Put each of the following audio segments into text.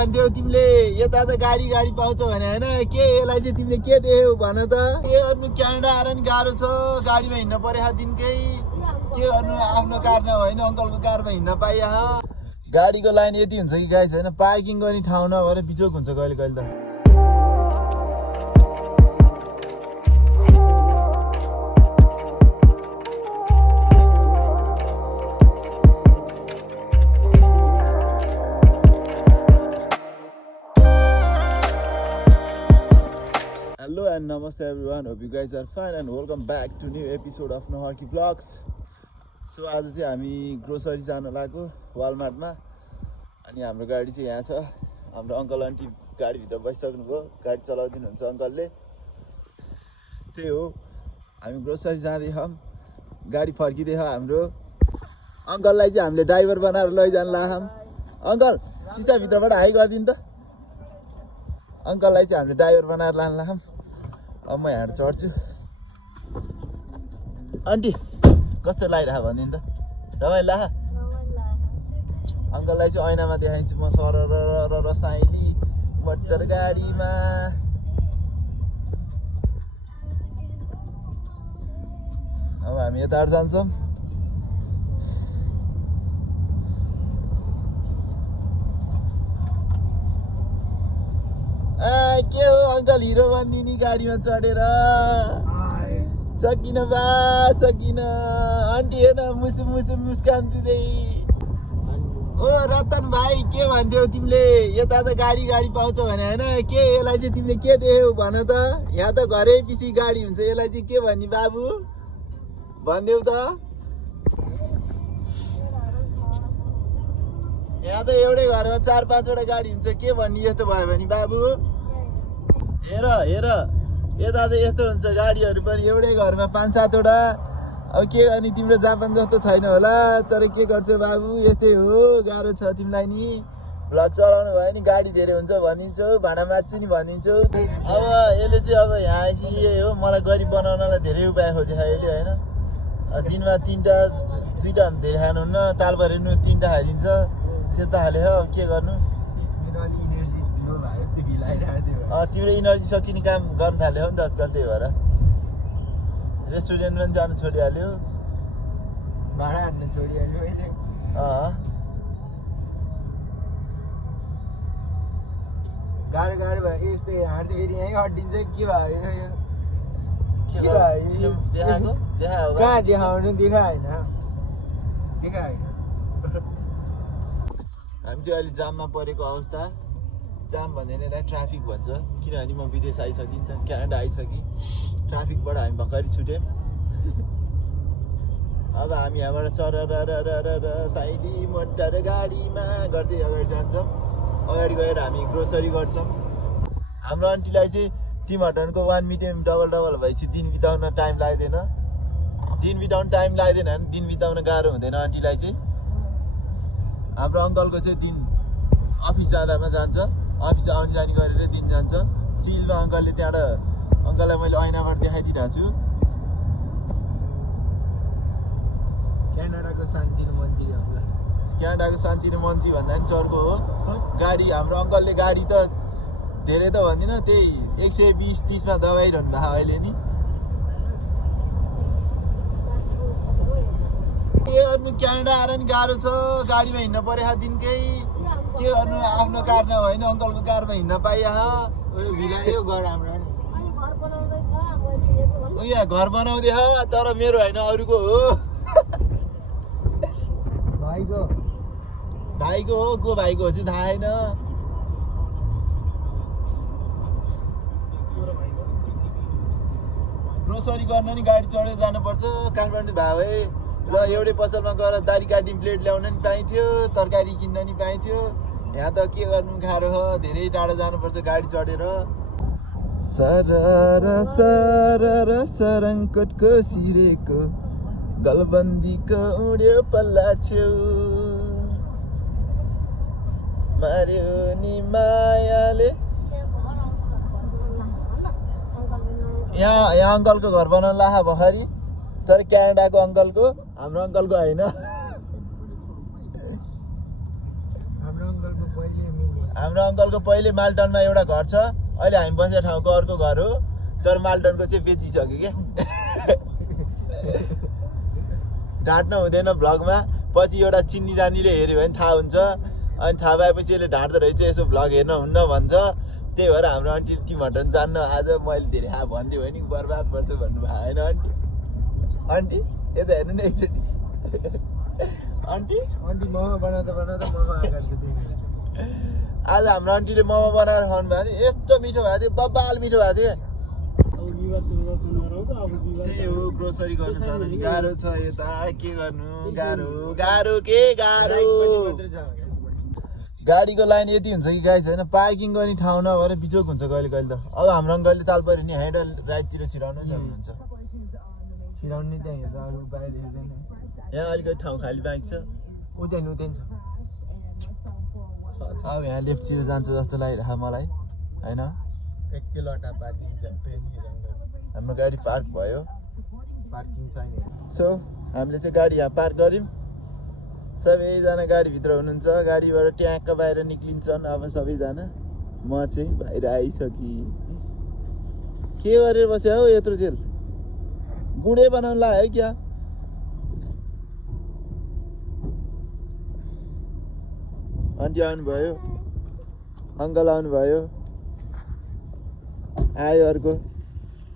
भन्थ्यौ तिमीले यता त गाडी पाउँछ भने हैन के यसलाई चाहिँ तिमीले के देख्यौ भन त के गर्नु क्यानाडा आएर नि गाह्रो छ गाडीमा हिँड्न पर्यो दिनकै के गर्नु आफ्नो कार नभएन अङ्कलको कारमा हिँड्न पाइया गाडीको लाइन यति हुन्छ कि गाइस हैन पार्किङ गर्ने ठाउँ नभएर बिचोक हुन्छ कहिले कहिले त Hello and namaste everyone. Hope you guys are fine and welcome back to new episode of Noharki Vlogs. So आज चाहिँ हामी ग्रोसरी जान लाग्यो वालमार्टमा अनि हाम्रो गाडी चाहिँ यहाँ छ हाम्रो अङ्कल आन्टी गाडी भित्र बसिसक्नु भयो गाडी चलाउदिनु हुन्छ अङ्कलले त्यही हो हामी ग्रोसरी जाँदै छौँ गाडी फर्किदै छ हाम्रो अङ्कललाई चाहिँ हामीले ड्राइभर बनाएर लैजान लाग्छौँ अङ्कल सिसा भित्रबाट हाई गरिदिनु त अङ्कललाई चाहिँ हामीले ड्राइभर बनाएर लान लाग्छौँ अब म यहाँ चढ्छु आन्टी कस्तो लागिरहेको भनिदिनु त रमाइलो लाख अङ्कललाई चाहिँ ऐनामा देखाइन्छु म सरर साइली मोटर गाडीमा अब हामी यताबाट जान्छौँ के हो अङ्कल हिरो बनिदिने गाडीमा चढेर सकिन बा सकिन आन्टी हेर्न मुसु मुसु मुस्कान दिँदै ओ रतन भाइ के भन्थ्यौ तिमीले यता त गाडी पाउँछ भने हैन के यसलाई चाहिँ तिमीले के देख्यौ भन त यहाँ त घरै पछि गाडी हुन्छ यसलाई चाहिँ के भन्ने बाबु भनिदेऊ त यहाँ त एउटै घरमा 4-5 वटा गाडी हुन्छ के भन्ने यस्तो भयो भने बाबु हेर यता त यस्तो हुन्छ गाडीहरू पनि एउटै घरमा 5-7 वटा अब के गर्ने तिम्रो जापान जस्तो छैन होला तर के गर्छौ बाबु यस्तै हो गाह्रो छ तिमीलाई नि भ्लग चलाउनु भयो नि गाडी धेरै हुन्छ भनिन्छौ भाडा माग्छु नि भनिन्छौ अब यसले चाहिँ अब यहाँ यही हो मलाई गरिब बनाउनलाई धेरै उपाय खोजेको यसले होइन दिनमा 3टा 2टा धेरै खानुहुन्न तालभरि 3टा खाइदिन्छ त्यस्तो खाले हो अब के गर्नु तिम्रो इनर्जी सकिने काम गर्न थाल्यो नि त आजकल त्यही भएर रेस्टुरेन्टमा पनि जानु छोडिहाल्यो भाडा हान्नु छोडिहाल्यो अहिले गाह्रो भयो यस्तै हाट्दै फेरि यहीँ हटिन्छ के भयो कहाँ देखाउनु देखा होइन हामी चाहिँ अहिले जाममा परेको अवस्था जाम भन्दैन यसलाई ट्राफिक भन्छ किनभने म विदेश आइसकेँ नि त क्यानाडा आइसकेँ ट्राफिकबाट हामी भर्खरै छुट्यौँ अब हामी यहाँबाट सरर साइली मोटर गाडीमा गर्दै अगाडि जान्छौँ अगाडि गएर हामी ग्रोसरी गर्छौँ हाम्रो आन्टीलाई चाहिँ टिम हटनको 1 मिडियम डबल भएपछि दिन बिताउन टाइम लाग्दैन दिन बिताउन दिन बिताउन गाह्रो हुँदैन आन्टीलाई चाहिँ हाम्रो अङ्कलको चाहिँ दिन अफिस जाँदामा जान्छ अफिस आउने जाने गरेर दिन जान्छ चिलमा अङ्कलले त्यहाँबाट अङ्कललाई मैले ऐनाबाट देखाइदिइरहेको छु क्यानाडाको शान्तिनो मन्त्री भन्दा पनि चर्को हो गाडी हाम्रो अङ्कलले गाडी त धेरै त भन्दिनँ त्यही 120-30मा दबाइरहनु भएको अहिले नि के गर्नु क्यानाडा आएर नि गाह्रो छ गाडीमा हिँड्न पर्यो दिनकै के गर्नु आफ्नो कार नभएन अङ्कलको कारमा हिँड्न पाइया यहाँ घर बनाउँदै तर मेरो होइन अरूको हो भाइको हो को भाइको हो चाहिँ थाहा छैन ग्रोसरी गर्न नि गाडी चढेर जानुपर्छ काठमाडौँ भए भए ल एउटै पसलमा गएर दारी काट्ने प्लेट ल्याउन नि पाइन्थ्यो तरकारी किन्न नि पाइन्थ्यो यहाँ त के गर्नु गाह्रो हो धेरै टाढा जानुपर्छ गाडी चढेर सरर सरङकोटको सिरेको गलबन्दीको उड्यो पल्ला छेउ मार्यो नि मायाले यहाँ अङ्कलको घर बनाउन लाखा भर्खरी तर क्यानाडाको अङ्कलको हाम्रो अङ्कलको होइन हाम्रो अङ्कलको हाम्रो अङ्कलको पहिले मालटनमा एउटा घर छ अहिले हामी बसेको ठाउँको अर्को घर हो तर मालटनको चाहिँ बेचिसक्यो क्या ढाँट्न हुँदैन भ्लगमा पछि एउटा चिन्नी जानीले हेऱ्यो भने थाहा हुन्छ अनि थाहा भएपछि यसले ढाँट्दो रहेछ यसो भ्लग हेर्न हुन्न भन्छ त्यही भएर हाम्रो आन्टी टिमहटन जान्न आज मैले धेरै भनिदियो भने बर्बाद पर्छ भन्नुभयो होइन आन्टी आन्टी यता हेर्नु नि एकचोटि आन्टी मोमो बनाउँदा मोमो आज हाम्रो आन्टीले मोमो बनाएर खुवाउनु भएको थियो यस्तो मिठो भएको थियो बब्बाल मिठो भएको थियो त्यही हो ग्रोसरी गर्नु जानु गाह्रो छ यता के गर्नु गाह्रो गाडीको लाइन यति हुन्छ कि गाई छैन पार्किङ गर्ने ठाउँ नभएर बिजोक हुन्छ कहिले कहिले त अब हाम्रो अङ्कलले ताल पऱ्यो नि ह्यान्डल राइटतिर छिराउनै सक्नुहुन्छ छिराउने त्यहाँ हेर्दा अरू बाहिर हेर्दैन यहाँ अलिकति ठाउँ खाली बाँकी छ उतै छ अब यहाँ लेफ्टतिर जान्छ जस्तो लागिरहेको मलाई होइन 1 किलोटा पार्किङ छ हाम्रो गाडी पार्क भयो पार्किङ छैन सो हामीले चाहिँ गाडी यहाँ पार्क गऱ्यौँ सबैजना गाडीभित्र हुनुहुन्छ गाडीबाट ट्याक्क बाहिर निक्लिन्छन् अब सबैजना म चाहिँ बाहिर आइसकेँ के गरेर बस्यो हौ यत्रो जेल गुडे बनाउनु लाग्यो क्या आन्टी आउनुभयो अङ्कल आउनुभयो आयो अर्को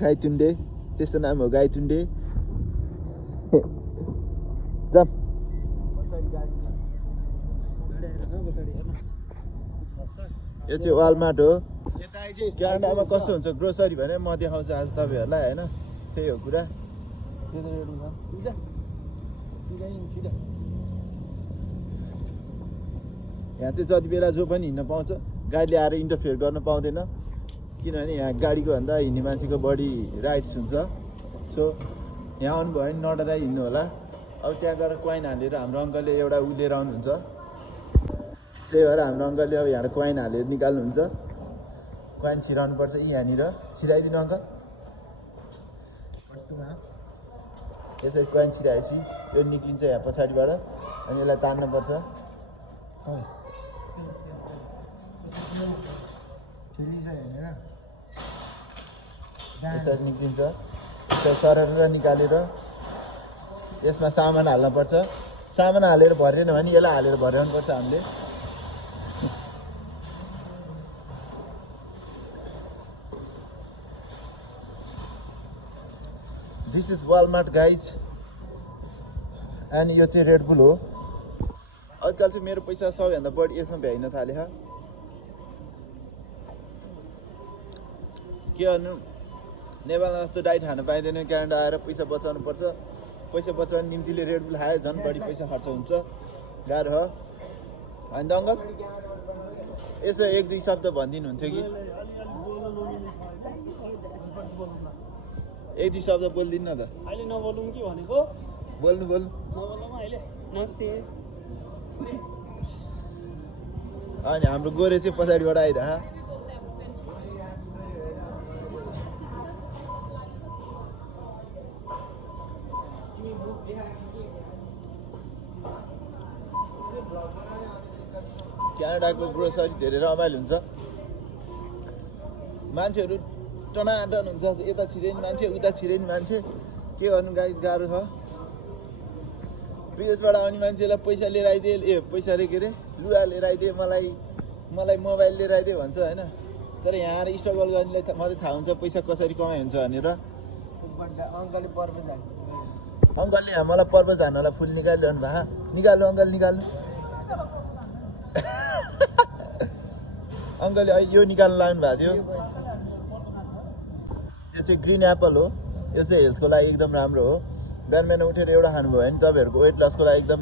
गाईतुन्डे त्यस्तो नाम हो गाईतुन्डे जाम यो चाहिँ वालमार्ट हो क्यानाडामा कस्तो हुन्छ ग्रोसरी भने म देखाउँछु आज तपाईँहरूलाई होइन त्यही हो कुरा यहाँ चाहिँ जति बेला जो पनि हिँड्न पाउँछ गाडीले आएर इन्टरफेयर गर्न पाउँदैन किनभने यहाँ गाडीको भन्दा हिँड्ने मान्छेको बढी राइट्स हुन्छ सो यहाँ आउनुभयो भने नडराइ हिँड्नु होला अब त्यहाँ गएर क्वाइन हालेर हाम्रो अङ्कलले एउटा उ लिएर आउनुहुन्छ त्यही भएर हाम्रो अङ्कलले अब यहाँ क्वाइन हालेर निकाल्नुहुन्छ क्वाइन छिराउनुपर्छ यहाँनिर छिराइदिनु अङ्कल यसरी क्वाइन छिराएपछि यो निक्लिन्छ यहाँ पछाडिबाट अनि यसलाई तान्नुपर्छ यसरी निक्लिन्छ यसरी सरर निकालेर यसमा सामान हाल्नुपर्छ सामान हालेर भरेन भने यसलाई हालेर भर्याउनुपर्छ हामीले दिस इज वालमार्ट गाइज अनि यो चाहिँ रेडबुल हो आजकल चाहिँ मेरो पैसा सबैभन्दा बढी यसमा भ्याइन थाले के गर्नु नेपालमा जस्तो डाइट खान पाइँदैन क्यानाडा आएर पैसा बचाउनु पर्छ पैसा बचाउने निम्तिले रेडबुल खायो झन् बढी पैसा खर्च हुन्छ गाह्रो हो होइन त अङ्कल यसो 1-2 शब्द भनिदिनुहुन्थ्यो कि 1-2 शब्द बोलिदिनु न त अहिले नबोलौँ कि भनेको बोल्नु नबोलौँ अहिले नमस्ते अनि हाम्रो गोरे चाहिँ पछाडिबाट आइरह क्यानाडाको ग्रोसरी धेरै रमाइलो हुन्छ मान्छेहरू टनाटन हुन्छ यता छिरे नि मान्छे उता छिरे नि मान्छे के गर्नु गाइस गाह्रो छ विदेशबाट आउने मान्छेलाई पैसा लिएर आइदिए पैसा रे के अरे लुगा लिएर आइदिए मलाई मोबाइल लिएर आइदिए भन्छ होइन तर यहाँ आएर स्ट्रगल गर्नेलाई मात्रै थाहा हुन्छ पैसा कसरी कमाइ हुन्छ भनेर अङ्कलले मलाई पर्पज हान्नलाई फुल निकालिरहनु भएको निकाल्नु अङ्कल निकाल्नु अङ्कलले यो निकाल्नु लाग्नु भएको थियो यो चाहिँ ग्रिन एप्पल हो यो चाहिँ हेल्थको लागि एकदम राम्रो हो बिहान बिहान उठेर एउटा खानुभयो भने तपाईँहरूको वेट लसको लागि एकदम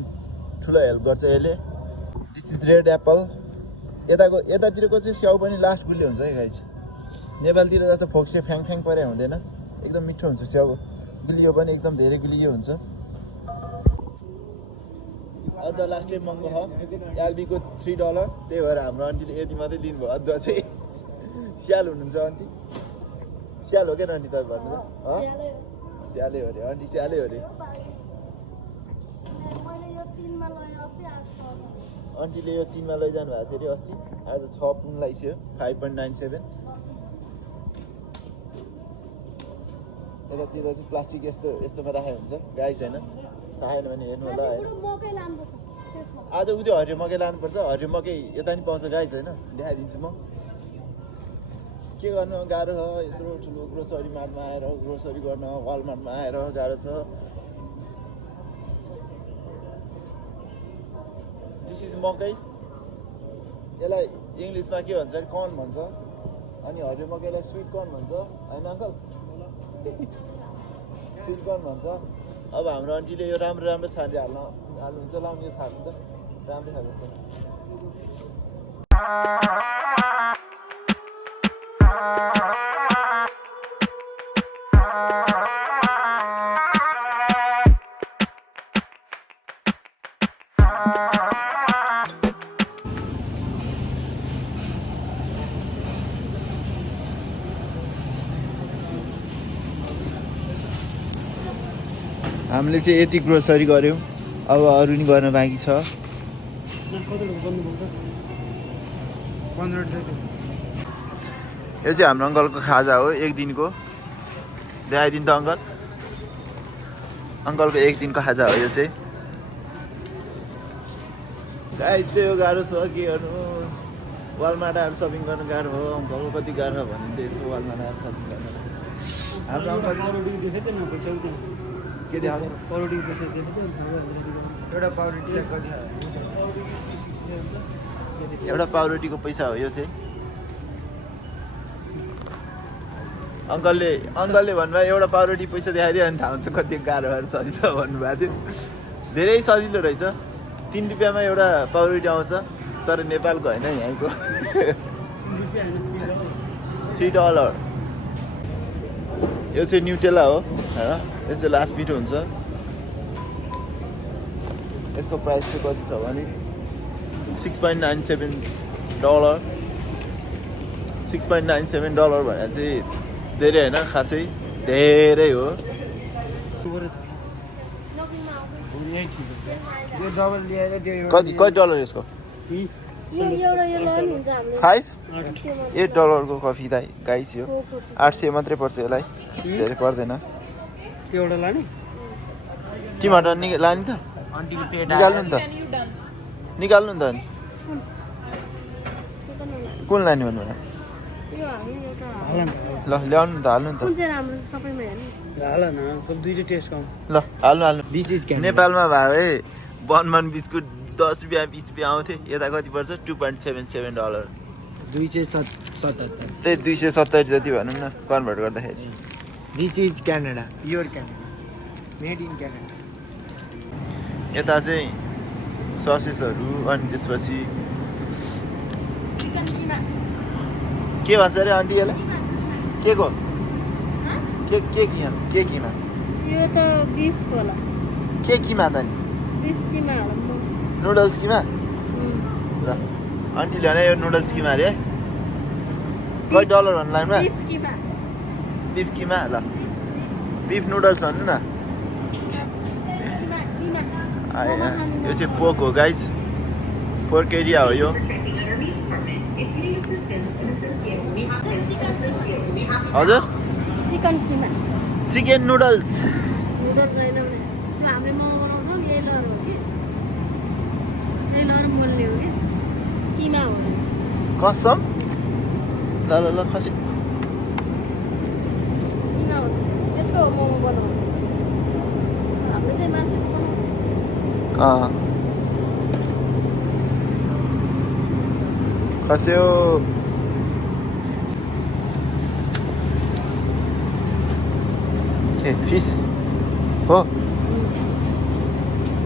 ठुलो हेल्प गर्छ यसले दिस इज रेड एप्पल यतातिरको चाहिँ स्याउ पनि लास्ट गुलियो हुन्छ है गाइस नेपालतिर जस्तो फोक्से फ्याङ परे हुँदैन एकदम मिठो हुन्छ स्याउ गुलियो पनि एकदम धेरै गुलियो हुन्छ अदुवा लास्टै महँगो छ एलबीको $3 त्यही भएर हाम्रो आन्टीले यति मात्रै लिनुभयो अदुवा चाहिँ स्याल हुनुहुन्छ आन्टी स्याल हो क्या आन्टी तपाईँ भन्नु त स्यालै हो अरे आन्टी स्यालै हो अरे आन्टीले यो 3 मा लैजानु भएको थियो अरे अस्ति आज 6 पुग्न लागिसक्यो 5.97 यतातिर चाहिँ प्लास्टिक यस्तोमा राखेको हुन्छ गाई छैन थाहा छैन भने हेर्नु होला होइन आज उयो हरियो मकै लानुपर्छ हरियो मकै यता नि पाउँछ गाई छैन देखाइदिन्छु म के गर्नु गाह्रो छ यत्रो ठुलो ग्रोसरी मार्टमा आएर ग्रोसरी गर्न वालमार्टमा आएर गाह्रो छ दिस इज मकै यसलाई इङ्ग्लिसमा के भन्छ अरे कर्न भन्छ अनि हरियो मकैलाई स्विट कर्न भन्छ होइन अङ्कल स्विट कर्न भन्छ अब हाम्रो आन्टीले यो राम्रो राम्रो छानेर हाल्नुहुन्छ लाउनु यो छान्नु त राम्रो खालको हामीले चाहिँ यति ग्रोसरी गऱ्यौँ अब अरू नि गर्न बाँकी छ 15 यो चाहिँ हाम्रो अङ्कलको खाजा हो एक दिनको देखाइदिनु त अङ्कलको एक दिनको खाजा हो यो चाहिँ गाइस चाहिँ यो गाह्रो छ के गर्नु वालमार्ट आएर सपिङ गर्नु गाह्रो हो अङ्कलको कति गाह्रो भन्नु यसो वालमार्ट आएर सपिङ गर्नु हाम्रो अङ्कल के देखाउने एउटा पाउरोटीको पैसा हो यो चाहिँ अङ्कलले भन्नुभयो एउटा पाउरोटी पैसा देखाइदियो भने थाहा हुन्छ कति गाह्रो भएर सजिलो भन्नुभएको थियो धेरै सजिलो रहेछ 3 रुपियाँमा एउटा पाउरोटी आउँछ तर नेपालको होइन यहीँको $3 यो चाहिँ न्युटेला हो होइन यो चाहिँ लास्ट मिठो हुन्छ यसको प्राइस चाहिँ कति छ भने $6.97 $6.97 भने चाहिँ धेरै होइन खासै धेरै हो कति डलर यसको $5 को कफी गाइस यो 800 मात्रै पर्छ यसलाई धेरै पर्दैन टमाटर लाने त निकाल्नु नि त कुन लाने भन्नुभयो ल ल्याउनु नि त हाल्नु नि त ल हाल्नु नेपालमा भए बन बिस्कुट 10 रुपियाँ 20 रुपियाँ आउँथे यता कति पर्छ $2.77 277 त्यही 270 जति भनौँ न कन्भर्ट गर्दाखेरि this is Canada pure Canada made in Canada यता चाहिँ ससेसहरू अनि त्यसपछि के भन्छ अरे आन्टी यसलाई के को के किमा यो त बिफ होला के किमा त नि बिफ किमा होला नुडल्स किमा ल आन्टीले भने यो नुडल्स किमा अरे कति डलर भन्नु लाइनमा बिफ किमा ल बिफ नुडल्स भन्नु न यो चाहिँ पोक हो गाइस पोर्क एरिया हो यो हजुर चिकन नुडल्स हामीले मोमो बनाउँछौँ यही लहर हो कि यही लहर मोल्ने हो कि किमा हो कसम ल ल ल खसी किमा हो यसको मोमो बनाउँछ हामीले चाहिँ मासु बनाउँछ खस्यो के फिस हो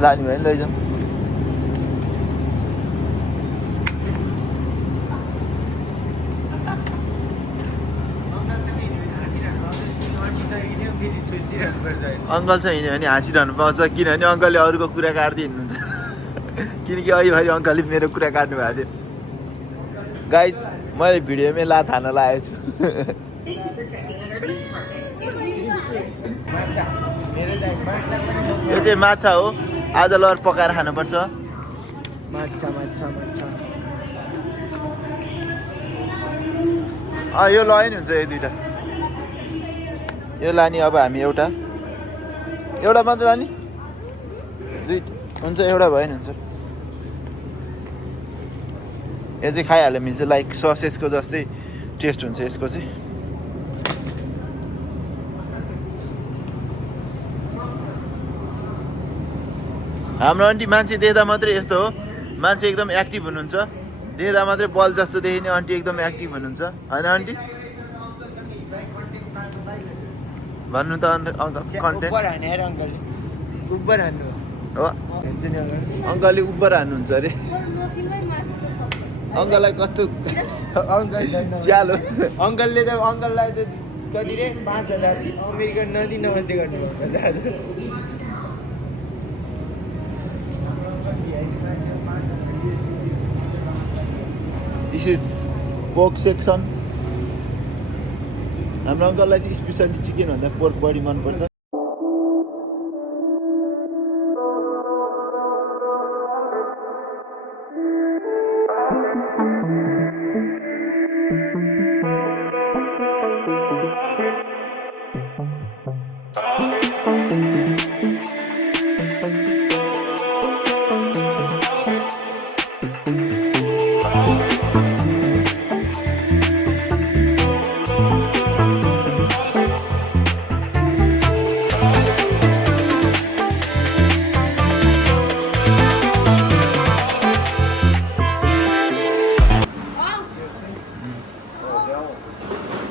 लाने भयो नि लैजाउँ अङ्कल चाहिँ हिँड्यो भने हाँसिरहनु पाउँछ किनभने अङ्कलले अरूको कुरा काट्दै हिँड्नुहुन्छ किनकि अघिभरि अङ्कलले मेरो कुरा काट्नु भएको थियो गाइज मैले भिडियोमै लात हान्न लागेको छु यो चाहिँ माछा हो आज लहर पकाएर खानुपर्छ माछा माछा माछा यो लगाइ नि हुन्छ यो दुइटा यो लाने अब हामी एउटा मात्र लाने दुई हुन्छ एउटा भयो नि हुन्छ यो चाहिँ खाइहाल्यो भने चाहिँ लाइक ससेसको जस्तै टेस्ट हुन्छ यसको चाहिँ हाम्रो आन्टी मान्छे देख्दा मात्रै यस्तो हो मान्छे एकदम एक्टिभ हुनुहुन्छ देख्दा मात्रै बल जस्तो देखिने आन्टी एकदम एक्टिभ हुनुहुन्छ होइन आन्टी भन्नु त अन्त अङ्कल कन्टेन्ट उब्बर हान्नु हो अङ्कलले उब्बर हान्नुहुन्छ अरे अङ्कललाई कस्तो स्यालो अङ्कलले त अङ्कललाई त कति रे 5000 अमेरिकन नदी नमस्ते गर्नु दिस इज पोर्क सेक्सन हाम्रो अङ्कललाई चाहिँ स्पेसली चिकन भन्दा पोर्क बढी मनपर्छ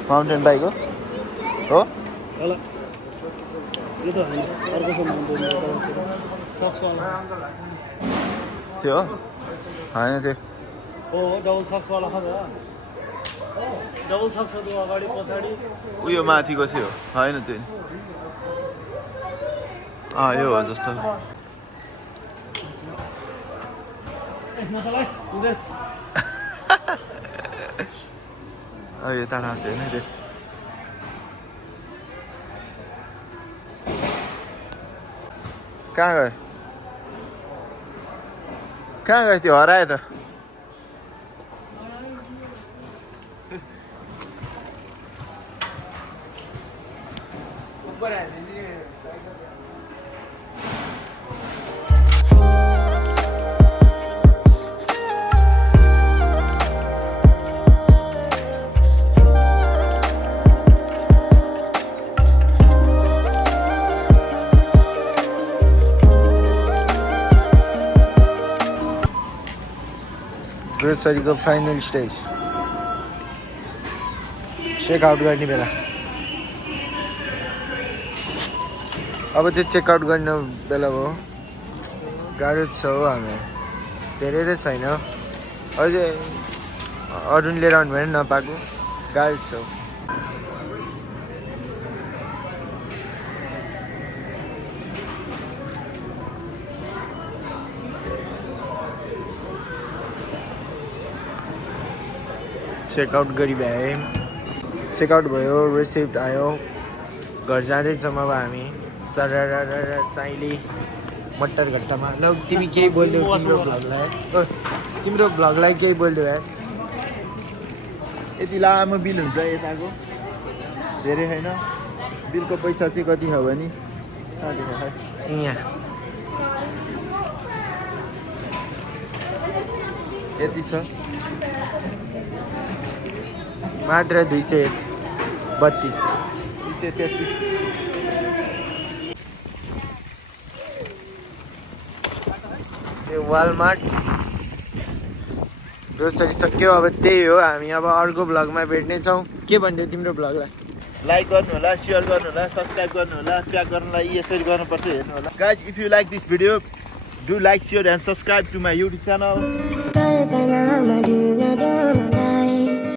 माउन्टेन बाइक हो होला यो त होइन अर्को सामान सक्सवाला त्यो हो होइन त्यो हो डबल सक्सवाला छ त डबल सक्स त्यो अगाडि पछाडि उयो माथिको चाहिँ हो होइन त्यो यो हो जस्तो यो टाढा चाहिँ होइन त्यो कहाँ गयो त्यो हरायो त ग्रोसरीको फाइनल स्टेज चेकआउट गर्ने बेला अब चाहिँ चेकआउट गर्ने बेला हो गाह्रो छ हो हामी धेरै त छैन अझै अरू लिएर आउनु भने नपाएको गाह्रो छ चेकआउट गरी भए चेकआउट भयो रिसिप्ट आयो घर जाँदैछौँ अब हामी सरर साइली मटर घट्टामा ल तिमी केही बोल्यौ तिम्रो भ्लगलाई केही बोल्यौ यार यति लामो बिल हुन्छ यताको धेरै छैन बिलको पैसा चाहिँ कति हो भने यहाँ यति छ मात्र 232 233 यो वालमार्ट ग्रोसरी सक्यो अब त्यही हो हामी अब अर्को भ्लगमा भेट्ने छौँ के भन्यो तिम्रो भ्लगलाई लाइक गर्नु होला शेयर गर्नु होला सब्स्क्राइब गर्नु होला प्याक गर्नलाई यसरी गर्नुपर्छ हेर्नु होला guys if you like this video do like share and subscribe to my YouTube channel